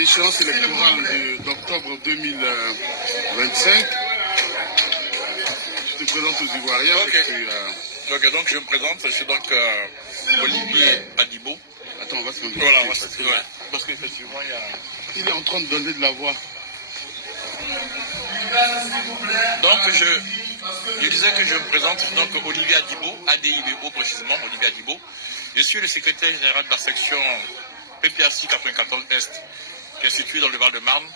l'échéance électorale d'octobre 2025. Je te présente aux Ivoiriens. Ok, donc je me présente, je suis donc Olivier Adibo. Attends, on va se demander. Voilà, parce qu'effectivement, il est en train de donner de la voix. Donc, je disais que je me présente, donc Olivier Adibo, ADIBO précisément, Olivier Adibo. Je suis le secrétaire général de la section PPAC 94 Est, qui est située dans le Val-de-Marne.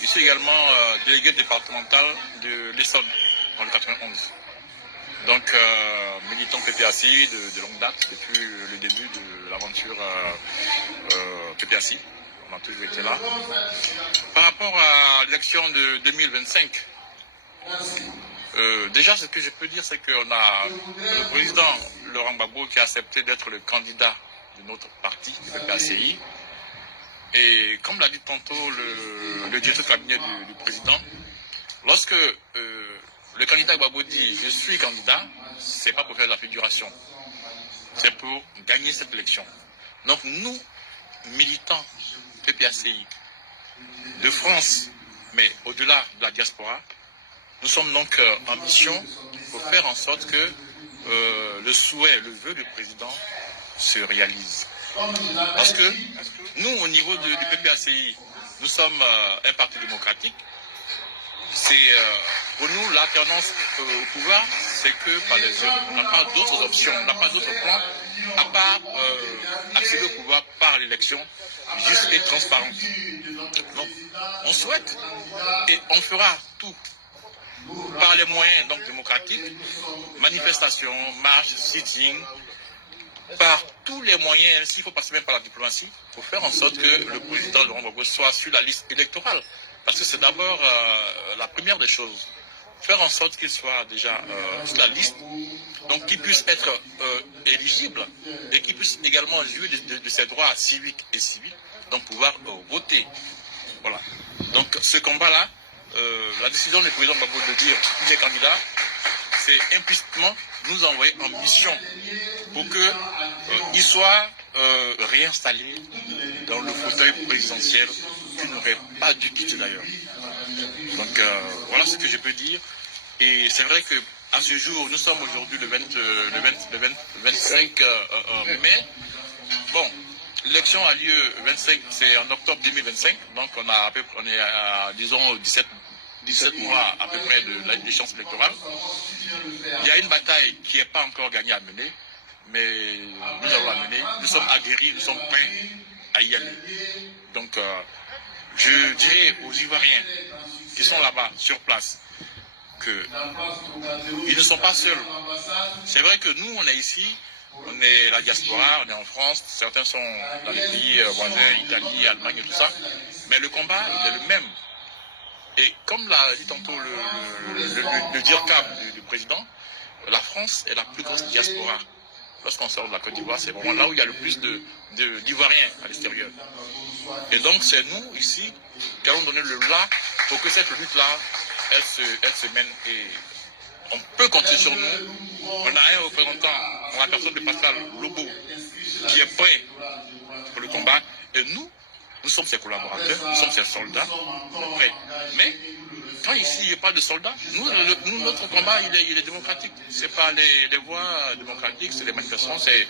Je suis également délégué départemental de l'Essonne, dans le 91. Donc, militant PPAC de longue date, depuis le début de l'aventure PPAC. On a toujours été là. Par rapport à l'élection de 2025, déjà, ce que je peux dire, c'est qu'on a le président Laurent Gbagbo qui a accepté d'être le candidat de notre parti, le PPACI. Et comme l'a dit tantôt le directeur de cabinet du président, lorsque le candidat Gbagbo dit « je suis candidat », ce n'est pas pour faire de la figuration, c'est pour gagner cette élection. Donc nous, militants PPACI de France, mais au-delà de la diaspora, nous sommes donc en mission pour faire en sorte que le souhait, le vœu du président se réalise. Parce que nous, au niveau du PPACI, nous sommes un parti démocratique. C'est pour nous l'alternance au pouvoir, c'est que par les urnes. On n'a pas d'autres options, on n'a pas d'autres plans à part accéder au pouvoir par l'élection juste et transparente. Donc, on souhaite et on fera tout par les moyens donc démocratiques, manifestations, marches, sitting, par tous les moyens, s'il faut passer même par la diplomatie, pour faire en sorte que le président Laurent Gbagbo soit sur la liste électorale. Parce que c'est d'abord la première des choses. Faire en sorte qu'il soit déjà sur la liste, donc qu'il puisse être éligible et qu'il puisse également jouir de ses droits civiques et civils, donc pouvoir voter. Voilà. Donc ce combat-là, la décision du président Gbagbo de dire qu'il est candidat, c'est implicitement nous envoyer en mission pour qu'il soit réinstallé dans le fauteuil présidentiel qu'il n'aurait pas dû quitter d'ailleurs. Donc voilà ce que je peux dire. Et c'est vrai qu'à ce jour, nous sommes aujourd'hui le 25 mai. Bon, l'élection a lieu 25, c'est en octobre 2025, donc on est à, disons, 17 mois à peu près de l'échéance électorale. Il y a une bataille qui n'est pas encore gagnée à mener, mais nous allons la mener. Nous sommes aguerris, nous sommes prêts à y aller. Donc, je dirais aux Ivoiriens qui sont là-bas, sur place, qu'ils ne sont pas seuls. C'est vrai que nous, on est ici, on est la diaspora, on est en France, certains sont dans les pays voisins, Italie, Allemagne, tout ça, mais le combat, il est le même. Et comme l'a dit tantôt le DIRCAB du président, la France est la plus grosse diaspora. Lorsqu'on sort de la Côte d'Ivoire, c'est vraiment là où il y a le plus d'Ivoiriens à l'extérieur. Et donc c'est nous, ici, qui allons donner le là pour que cette lutte-là, elle se mène. Et on peut compter sur nous. On a un représentant, en la personne de Pascal Lobo, qui est prêt pour le combat. Et nous sommes ses collaborateurs, nous sommes ses soldats, prêts. Mais quand ici il n'y a pas de soldats, nous notre combat il est démocratique. C'est pas les voies démocratiques, c'est des manifestations, c'est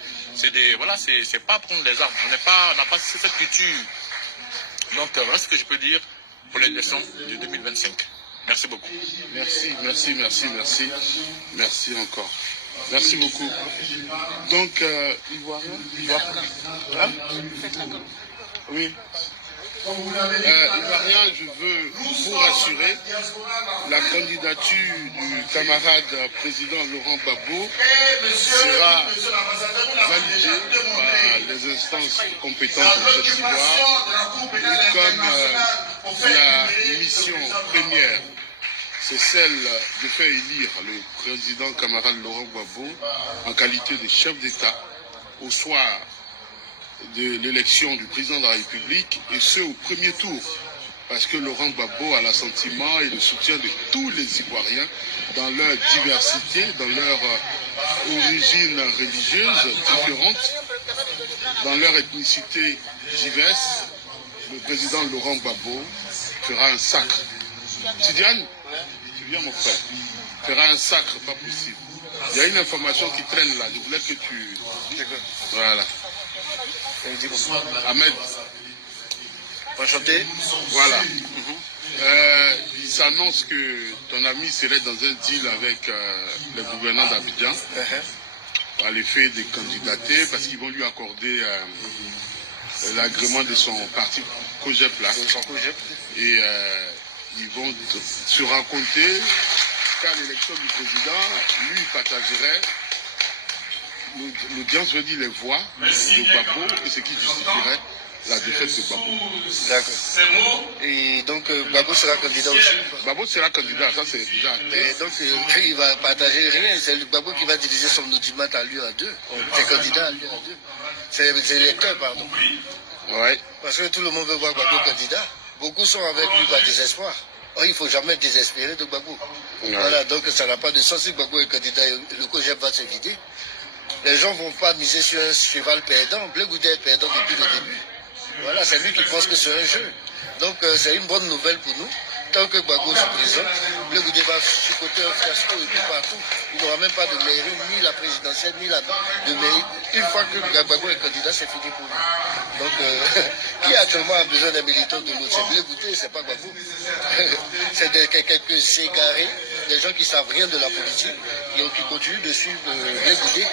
pas prendre les armes. On n'a pas cette culture. Donc voilà ce que je peux dire pour l'élection de 2025. Merci beaucoup. Merci encore. Merci beaucoup. Donc, Ivoirien, hein? Oui. Ivoirien, je veux vous rassurer, la candidature du camarade président Laurent Gbagbo sera validée par les instances compétentes de Côte d'Ivoire, comme la mission première, c'est celle de faire élire le président camarade Laurent Gbagbo en qualité de chef d'État au soir de l'élection du président de la République, et ce au premier tour, parce que Laurent Gbagbo a l'assentiment et le soutien de tous les Ivoiriens dans leur diversité, dans leur origine religieuse différente, dans leur ethnicité diverse, le président Laurent Gbagbo fera un sacre. Tidiane, tu viens mon frère, fera un sacre, pas possible. Il y a une information qui traîne là, je voulais que tu... Voilà. Ahmed. Enchanté. Voilà. Il s'annonce que ton ami serait dans un deal avec le gouverneur d'Abidjan à l'effet de candidater parce qu'ils vont lui accorder l'agrément de son parti COGEP là. Et ils vont se rencontrer qu'à l'élection du président, lui il partagerait l'audience, veut dire les voix de Gbagbo et ce qui justifierait la défaite de Gbagbo. D'accord. Et donc Gbagbo sera candidat aussi? Gbagbo sera candidat, ça c'est déjà acté. Et donc il va partager rien, c'est le Gbagbo qui va diriger son audimat à lui à deux. C'est candidat à lui à deux. C'est l'électeur, pardon. Ouais. Parce que tout le monde veut voir Gbagbo candidat. Beaucoup sont avec lui par désespoir. Or, il ne faut jamais désespérer de Gbagbo. Ouais. Voilà, donc ça n'a pas de sens si Gbagbo est candidat et le COGEP va se vider. Les gens ne vont pas miser sur un cheval perdant. Blé Goudé est perdant depuis le début. Voilà, c'est lui qui pense que c'est un jeu. Donc c'est une bonne nouvelle pour nous. Tant que Gbagbo se présente, Blé Goudé va chicoter un fiasco et tout partout. Il n'aura même pas de mairie, ni la présidentielle, ni la de mairie. Une fois que Gbagbo est candidat, c'est fini pour lui. Donc, qui actuellement a besoin d'un militant de l'autre? C'est Blé Goudé, c'est pas Gbagbo. C'est quelques égarés, des gens qui savent rien de la politique, qui continuent de suivre Blé Goudé.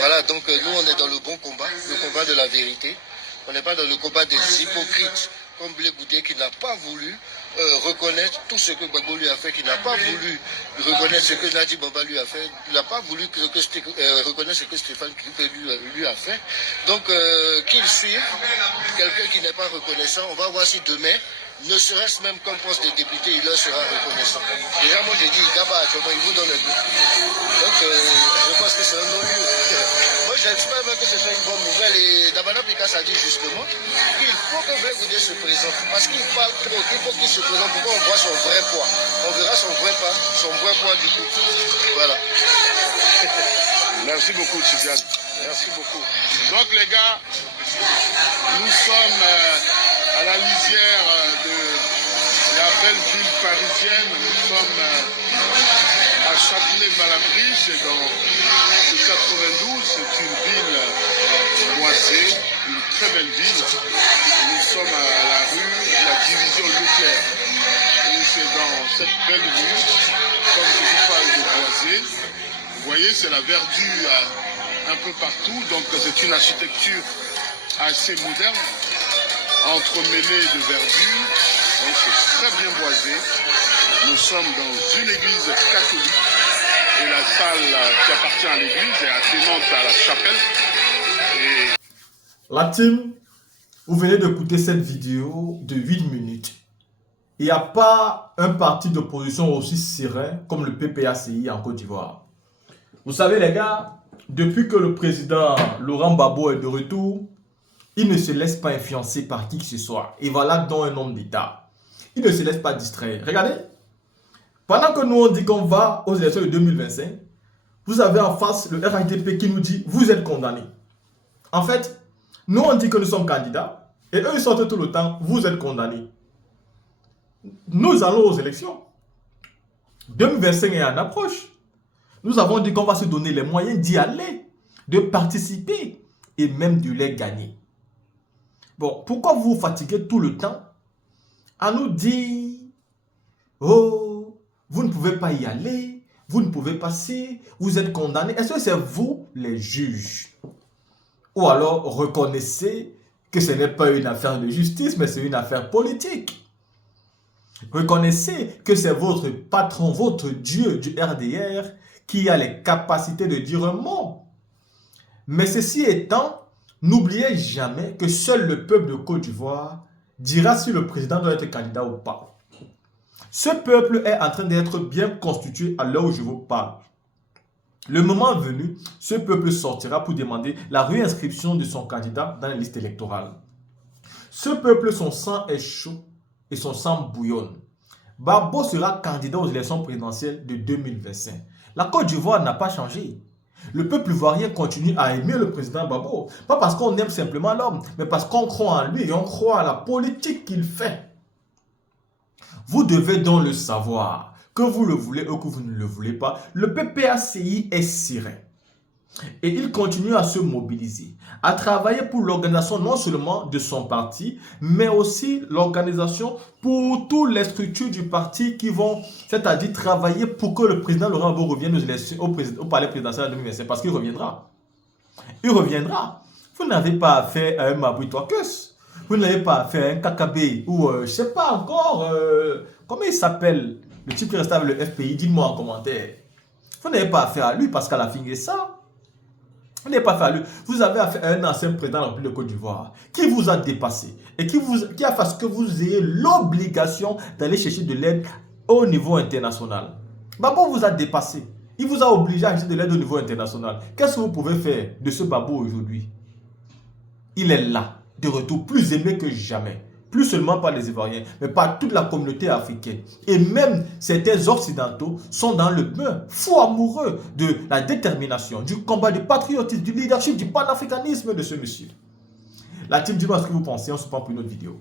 Voilà, donc nous on est dans le bon combat, le combat de la vérité. On n'est pas dans le combat des hypocrites, comme Blé Goudé qui n'a pas voulu reconnaître tout ce que Gbagbo lui a fait, qui n'a pas voulu reconnaître ce que Nadi Bamba lui a fait, il n'a pas voulu reconnaître ce que Stéphane Krippe lui a fait. Donc qu'il suive quelqu'un qui n'est pas reconnaissant, on va voir si demain, ne serait-ce même comme poste de député, il leur sera reconnaissant. Déjà, moi j'ai dit, Gaba, il vous donne un peu. Donc je pense que c'est un non-lieu. Moi j'espère même que ce soit une bonne nouvelle. Et Dabana Pikas a dit justement qu'il faut que Blé Goudé se présente. Parce qu'il parle trop, il faut qu'il se présente pour qu'on voit son vrai poids. On verra son vrai poids du coup. Voilà. Merci beaucoup, Tidiane. Merci beaucoup. Donc les gars, nous sommes à la lisière de la belle ville parisienne. Nous sommes à Châtelet-Malabry, c'est dans le 92. C'est une ville boisée, une très belle ville. Nous sommes à la rue de la division Leclerc. Et c'est dans cette belle rue, comme je vous parle de boisée, vous voyez, c'est la verdure un peu partout. Donc c'est une architecture assez moderne, entremêlée de verdure. Donc c'est très bien boisé. Nous sommes dans une église catholique et la salle qui appartient à l'église est attenante à la chapelle. Et... La team, vous venez d'écouter cette vidéo de 8 minutes. Il n'y a pas un parti d'opposition aussi serein comme le PPACI en Côte d'Ivoire. Vous savez les gars, depuis que le président Laurent Gbagbo est de retour, il ne se laisse pas influencer par qui que ce soit. Et voilà donc un homme d'État. Il ne se laisse pas distraire. Regardez, pendant que nous on dit qu'on va aux élections de 2025, vous avez en face le RHDP qui nous dit « vous êtes condamnés ». En fait, nous on dit que nous sommes candidats et eux ils sortent tout le temps « vous êtes condamnés ». Nous allons aux élections. 2025 est en approche. Nous avons dit qu'on va se donner les moyens d'y aller, de participer et même de les gagner. Bon, pourquoi vous vous fatiguez tout le temps à nous dire « oh, vous ne pouvez pas y aller, vous ne pouvez pas passer, vous êtes condamnés ». Est-ce que c'est vous les juges? Ou alors reconnaissez que ce n'est pas une affaire de justice, mais c'est une affaire politique. Reconnaissez que c'est votre patron, votre Dieu du RDR qui a les capacités de dire un mot. Mais ceci étant, n'oubliez jamais que seul le peuple de Côte d'Ivoire dira si le président doit être candidat ou pas. Ce peuple est en train d'être bien constitué à l'heure où je vous parle. Le moment venu, ce peuple sortira pour demander la réinscription de son candidat dans la liste électorale. Ce peuple, son sang est chaud et son sang bouillonne. Gbagbo sera candidat aux élections présidentielles de 2025. La Côte d'Ivoire n'a pas changé. Le peuple ivoirien continue à aimer le président Gbagbo. Pas parce qu'on aime simplement l'homme, mais parce qu'on croit en lui et on croit à la politique qu'il fait. Vous devez donc le savoir, que vous le voulez ou que vous ne le voulez pas, le PPACI est serein. Et il continue à se mobiliser, à travailler pour l'organisation non seulement de son parti, mais aussi l'organisation pour toutes les structures du parti qui vont, c'est-à-dire travailler pour que le président Laurent Gbagbo revienne au palais présidentiel en 2025, parce qu'il reviendra. Il reviendra. Vous n'avez pas affaire à un Mabouy Touakeus. Vous n'avez pas affaire à un Kakabé ou je ne sais pas encore, comment il s'appelle, le type qui reste avec le FPI, dites-moi en commentaire. Vous n'avez pas affaire à lui parce qu'à la fin de ça, vous n'avez pas fait à lui. Vous avez affaire à un ancien président de la République de Côte d'Ivoire qui vous a dépassé et qui a fait ce que vous ayez l'obligation d'aller chercher de l'aide au niveau international. Gbagbo vous a dépassé. Il vous a obligé à chercher de l'aide au niveau international. Qu'est-ce que vous pouvez faire de ce Gbagbo aujourd'hui? Il est là, de retour, plus aimé que jamais. Plus seulement par les Ivoiriens, mais par toute la communauté africaine. Et même certains Occidentaux sont dans le bain, fous amoureux de la détermination, du combat, du patriotisme, du leadership, du panafricanisme de ce monsieur. La team, dis-moi ce que vous pensez, on se prend pour une autre vidéo.